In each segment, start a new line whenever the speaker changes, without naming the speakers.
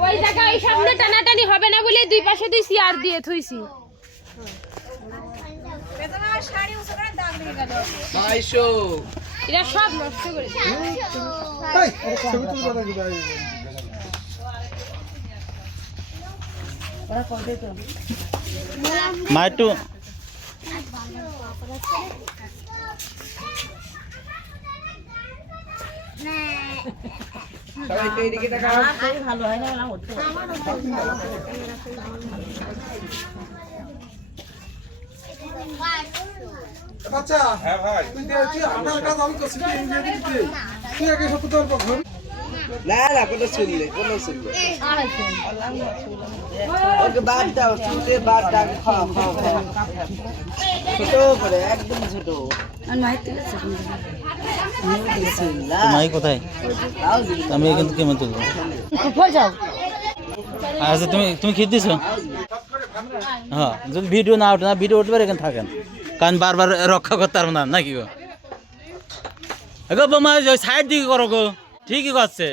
ওই জায়গায় সামনে টানাটানি হবে না বলে দুই পাশে দুই চেয়ার দিয়ে থুইছি করেছে
মা একটু
বাচ্চা হ্যাঁ ভাই। তুই আমার কাজ আমি করছি তুই আগে সব তোর
না না কোনো শুনলে কোনো শুনলে ওকে বাদ দাও শুনতে বাদ দাও খাও খাও খাও ছোট করে একদম ছোট।
মাই কোথায়? আমি এখান কেমন তুলবো? আচ্ছা তুমি তুমি খেয়ে দিছো? হ্যাঁ যদি ভিডিও না ওঠে না ভিডিও উঠবে এখানে থাকেন। কারণ বারবার রক্ষা করতে পারব না নাকি গো? গো বোমা সাইড দিকে করো গো। ঠিকই করছে।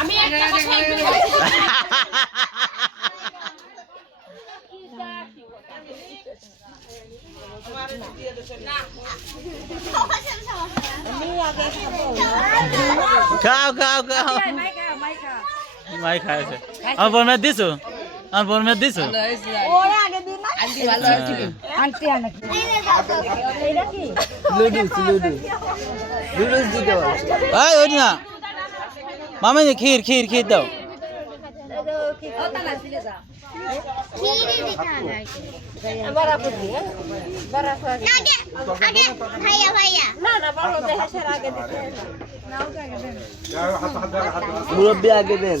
আমি একটা কথা একটু বলছি।
খাও খাও খাও। মাই খাইছে। আমার বোন মেয়ে দিছো? আমার বোন মেয়ে দিছো?
লুডুস লুডু লুডুস দিতে বলো
এই ওই না মামা ক্ষীর ক্ষীর ক্ষীর দাও
ভাইয়া ভাইয়া
মুরব্বী আগে দেন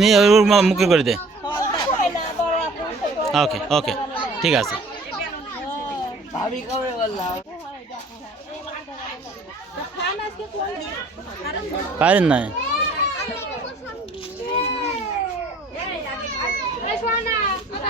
নিয়ে ওর মুখে করে দে। ওকে ওকে ঠিক আছে।
ভাবি কবে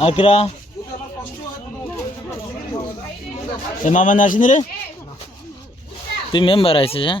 আকরা মামা না আসেনি রে তুই মেম্বার আছিস হ্যাঁ